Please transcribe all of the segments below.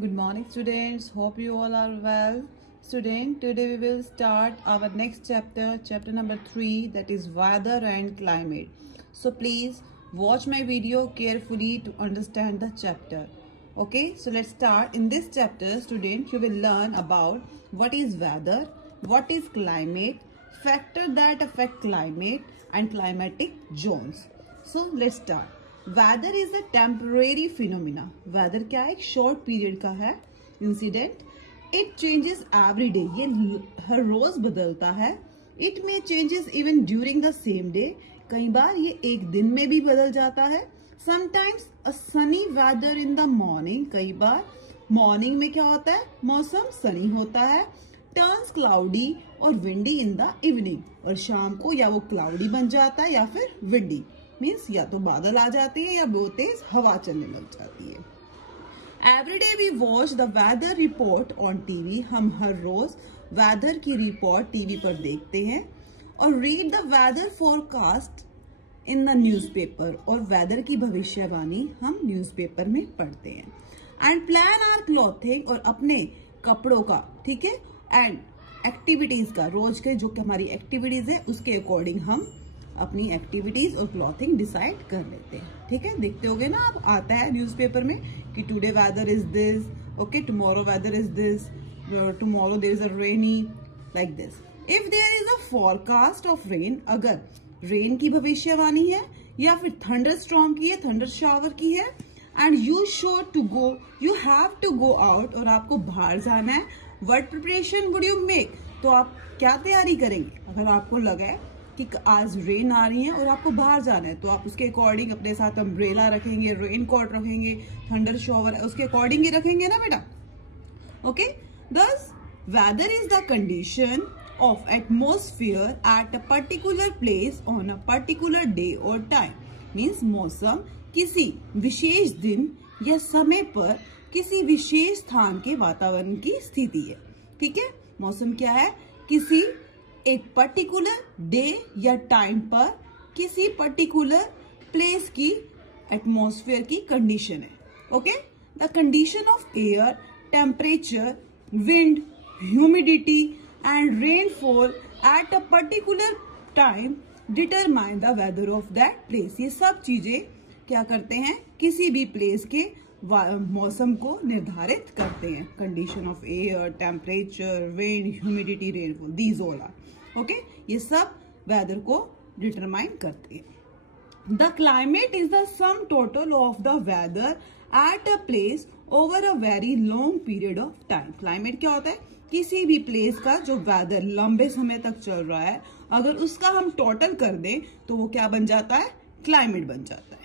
Good morning, students. Hope you all are well. Student, today we will start our next chapter, chapter number 3, that is weather and climate. So please watch my video carefully to understand the chapter. Okay, so let's start. In this chapter, student, you will learn about what is weather, what is climate, factors that affect climate, and climatic zones. So let's start. Weather is a temporary phenomena. Weather क्या है? एक short period का है incident. It changes every day. ये हर रोज बदलता है. It may changes even during the same day. कई बार ये एक दिन में भी बदल जाता है. Sometimes a sunny weather in the morning. कई बार मॉर्निंग में क्या होता है? मौसम सनी होता है. टर्न्स क्लाउडी और विंडी इन द इवनिंग. और शाम को या वो क्लाउडी बन जाता है या फिर विंडी. मीन्स या तो बादल आ जाते हैं या बहुत तेज हवा चलने लग जाती है. Every day we watch the weather report on TV. हम हर रोज वेदर की रिपोर्ट टीवी पर देखते हैं. और read the weather forecast in the newspaper. और वेदर की भविष्यवाणी हम न्यूज़पेपर में पढ़ते हैं. And plan our clothing. और अपने कपड़ों का, ठीक है, एंड एक्टिविटीज का, रोज के जो हमारी एक्टिविटीज है उसके अकॉर्डिंग हम अपनी एक्टिविटीज और क्लॉथिंग डिसाइड कर लेते हैं. ठीक है, देखते होगे ना आप, आता है न्यूज़पेपर में कि today weather is this, okay, tomorrow weather is this, tomorrow there is a rainy, like this. If there is a forecast of rain. अगर रेन की भविष्यवाणी है या फिर थंडर स्टॉर्म की है, थंडर शावर की है, and you sure to go, you have to go out. और आपको बाहर जाना है. What preparation would you make? तो आप क्या तैयारी करेंगे? अगर आपको लगा है कि आज रेन आ रही है और आपको बाहर जाना है तो आप उसके अकॉर्डिंग अपने साथ अम्ब्रेला रखेंगे, रेन कोट रखेंगे. थंडर शॉवर है उसके अकॉर्डिंग ही रखेंगे ना बेटा. Okay, thus weather is the condition of atmosphere at a particular place on a particular day और टाइम. मीन्स मौसम किसी विशेष दिन या समय पर किसी विशेष स्थान के वातावरण की स्थिति है. ठीक है, मौसम क्या है? किसी एक पर्टिकुलर डे या टाइम पर किसी पर्टिकुलर प्लेस की एटमॉस्फेयर की कंडीशन है. Okay, the condition of air, temperature, wind, humidity and rainfall at a particular time determine the weather of that place. ये सब चीजें क्या करते हैं? किसी भी प्लेस के मौसम को निर्धारित करते हैं. Condition of air, temperature, wind, humidity, rainfall, these all are. Okay, ये सब वेदर को डिटरमाइन करते हैं. The climate is the sum total of the weather at a place over a very long period of time. Climate क्या होता है? किसी भी प्लेस का जो वेदर लंबे समय तक चल रहा है, अगर उसका हम टोटल कर दें तो वो क्या बन जाता है? क्लाइमेट बन जाता है.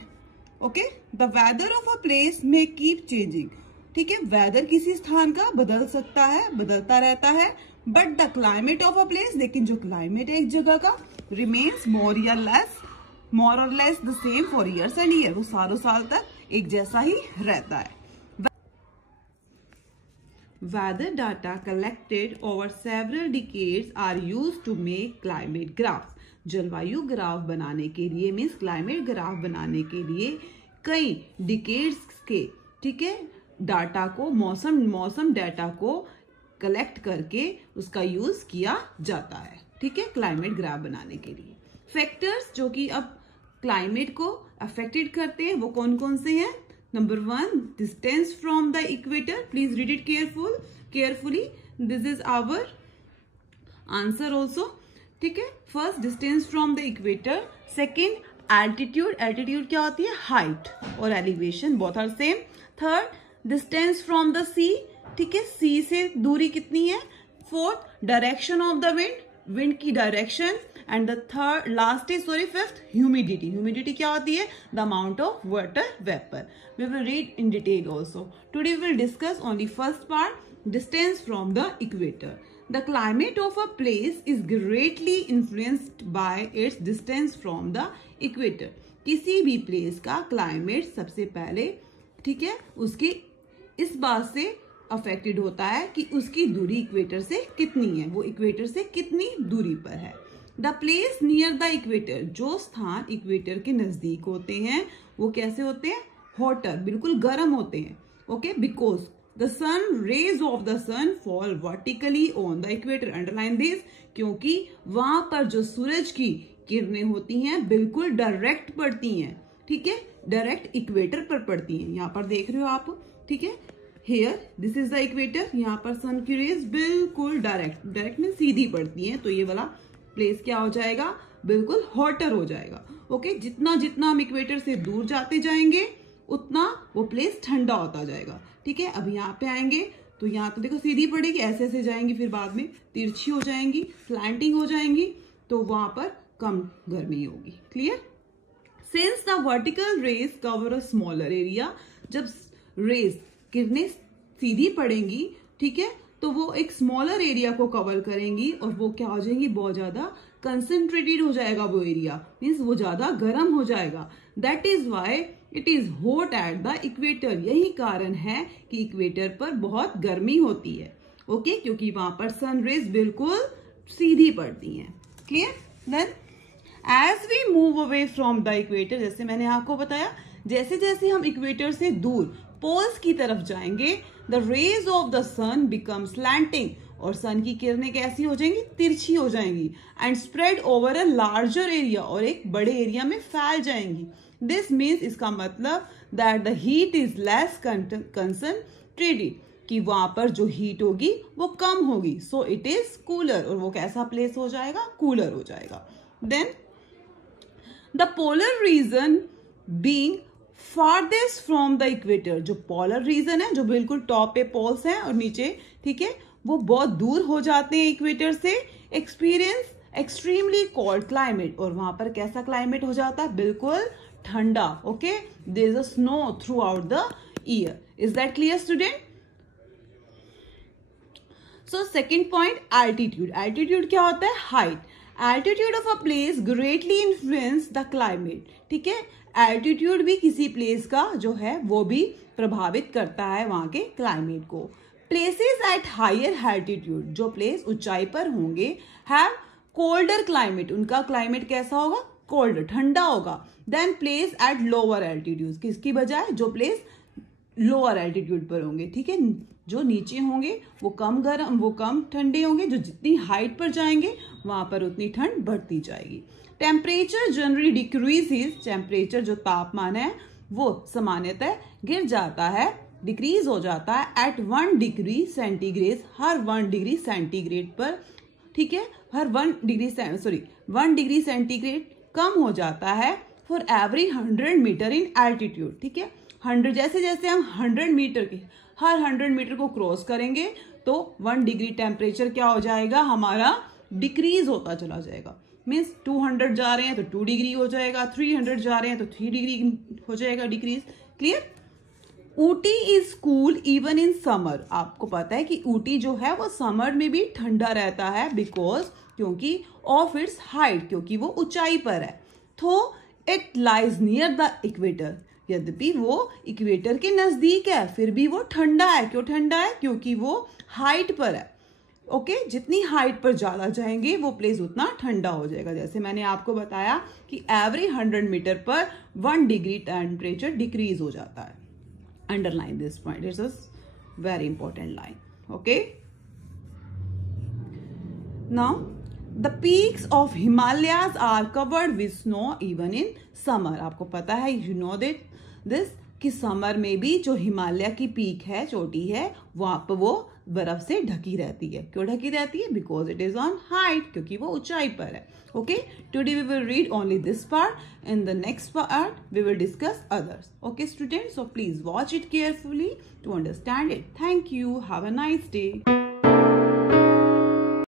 Okay, the weather of a place में कीप चेंजिंग. ठीक है, वेदर किसी स्थान का बदल सकता है, बदलता रहता है. But the climate of a place, लेकिन जो क्लाइमेट है एक जगह का, रिमेन्स मोर और less the same for years and year. वो सालों साल तक एक जैसा ही रहता है. Weather data collected over several decades are used to make climate graphs. जलवायु ग्राफ बनाने के लिए, मीन्स क्लाइमेट ग्राफ बनाने के लिए कई डिकेड्स के, ठीक है, डाटा को, मौसम डाटा को कलेक्ट करके उसका यूज किया जाता है. ठीक है, क्लाइमेट ग्राफ बनाने के लिए. फैक्टर्स जो कि अब क्लाइमेट को अफेक्टेड करते हैं वो कौन कौन से हैं? Number 1, distance from the equator. Please read it carefully. This is our answer also. ठीक है, first distance from the equator. Second altitude. Altitude क्या होती है? हाइट. और elevation both are same. Third distance from the sea. ठीक है, sea से दूरी कितनी है? Fourth direction of the wind, wind की direction. And the third last is fifth humidity. Humidity क्या होती है? The amount of water vapour. We will read in detail also. Today we will discuss only first part, distance from the equator. The climate of a place is greatly influenced by its distance from the equator. किसी भी place का climate सबसे पहले, ठीक है, उसकी इस बात से अफेक्टेड होता है कि उसकी दूरी इक्वेटर से कितनी है, वो इक्वेटर से कितनी दूरी पर है. The place near the equator. जो स्थान इक्वेटर के नजदीक होते हैं वो कैसे होते हैं? हॉटर, बिल्कुल गर्म होते हैं. Okay, because the sun rays of the sun fall vertically on the equator. Underline this, क्योंकि वहां पर जो सूरज की किरणें होती हैं बिल्कुल डायरेक्ट पड़ती हैं, ठीक है, डायरेक्ट इक्वेटर पर पड़ती हैं. यहाँ पर देख रहे हो आप, ठीक है, here this is the equator. यहाँ पर सन की रेज बिल्कुल डायरेक्ट में सीधी पड़ती हैं, तो ये वाला प्लेस क्या हो जाएगा, बिल्कुल हॉटर हो जाएगा. ओके, जितना जितना हम इक्वेटर से दूर जाते जाएंगे उतना वो प्लेस ठंडा होता जाएगा. ठीक है, अब यहाँ पे आएंगे तो यहाँ तो देखो सीधी पड़ेगी, ऐसे ऐसे जाएंगी, फिर बाद में तिरछी हो जाएंगी, स्लैंटिंग हो जाएंगी, तो वहां पर कम गर्मी होगी. Clear? Since the vertical rays cover a smaller area, जब रेज किरणें सीधी पड़ेंगी, ठीक है, तो वो एक स्मॉलर एरिया को कवर करेंगी और वो क्या हो जाएंगी, बहुत ज्यादा कंसंट्रेटेड हो जाएगा वो एरिया, मीन्स वो ज्यादा गर्म हो जाएगा. That is why it is hot at the equator. यही कारण है कि इक्वेटर पर बहुत गर्मी होती है. ओके, क्योंकि वहां पर सन रेज बिल्कुल सीधी पड़ती हैं. Clear? Then as we move away from the equator, जैसे मैंने आपको बताया, जैसे जैसे हम इक्वेटर से दूर पोल्स की तरफ जाएंगे, the rays of the sun become slanting, और सन की किरणें कैसी हो जाएंगी, तिरछी हो जाएंगी, and spread over a larger area, और एक बड़े एरिया में फैल जाएंगी. दिस मीन्स, इसका मतलब that the heat is less concentrated, कि वहां पर जो हीट होगी वो कम होगी, सो इट इज कूलर, और वो कैसा प्लेस हो जाएगा, कूलर हो जाएगा. Then the polar region being farthest from the equator, जो पोलर रीजन है, जो बिल्कुल टॉप पे पोल्स हैं और नीचे, ठीक है, वो बहुत दूर हो जाते हैं इक्वेटर से, एक्सपीरियंस एक्सट्रीमली कोल्ड क्लाइमेट, और वहां पर कैसा क्लाइमेट हो जाता है, बिल्कुल ठंडा. Okay, there is a snow throughout the year. Is that clear student? So second point, altitude. Altitude क्या होता है, height. Altitude of a place greatly influence the climate. ठीक है, एल्टीट्यूड भी किसी प्लेस का जो है वो भी प्रभावित करता है वहां के क्लाइमेट को. प्लेसेस एट हायर एल्टीट्यूड, जो प्लेस ऊंचाई पर होंगे, हैव कोल्डर क्लाइमेट, उनका क्लाइमेट कैसा होगा, कोल्ड, ठंडा होगा. Then place at lower altitude, किसकी बजाय, जो प्लेस लोअर एल्टीट्यूड पर होंगे. ठीक है, जो नीचे होंगे वो कम गर्म, वो कम ठंडे होंगे, जो जितनी हाइट पर जाएंगे वहां पर उतनी ठंड बढ़ती जाएगी. टेम्परेचर जनरली डिक्रीजेस, टेम्परेचर जो तापमान है वो सामान्यतः गिर जाता है, डिक्रीज हो जाता है एट 1 डिग्री सेंटीग्रेड, हर 1 डिग्री सेंटीग्रेड पर. ठीक है, हर 1 डिग्री सेंटीग्रेड कम हो जाता है for every 100 metre in altitude. ठीक है, 100, जैसे जैसे हम 100 मीटर के हर 100 मीटर को क्रॉस करेंगे तो 1 डिग्री टेम्परेचर क्या हो जाएगा, हमारा डिक्रीज होता चला जाएगा. मीन्स 200 जा रहे हैं तो 2 डिग्री हो जाएगा, 300 जा रहे हैं तो 3 डिग्री हो जाएगा decrease. Clear? Ooty is cool even in summer. आपको पता है कि ऊटी जो है वो समर में भी ठंडा रहता है, बिकॉज, क्योंकि ऑफ इट्स हाइट, क्योंकि वो ऊंचाई पर है. तो it lies near the equator, यद्यपि वो इक्वेटर के नजदीक है फिर भी वो ठंडा है. क्यों ठंडा है, क्योंकि वो हाइट पर है. ओके, जितनी हाइट पर ज्यादा जाएंगे वो प्लेस उतना ठंडा हो जाएगा. जैसे मैंने आपको बताया कि एवरी 100 मीटर पर 1 डिग्री टेम्परेचर डिक्रीज हो जाता है. Underline this point, it's a very important line. Okay, now the peaks of Himalayas are covered with snow even in summer. आपको पता है, यू नो दिस, कि समर में भी जो हिमालय की पीक है, चोटी है, वहां पर वो बर्फ से ढकी रहती है. क्यों ढकी रहती है, because it is on height, क्योंकि वो ऊंचाई पर है. Okay, today we will read only this part, in the next part we will discuss others. Okay students, so please watch it carefully to understand it. Thank you, have a nice day.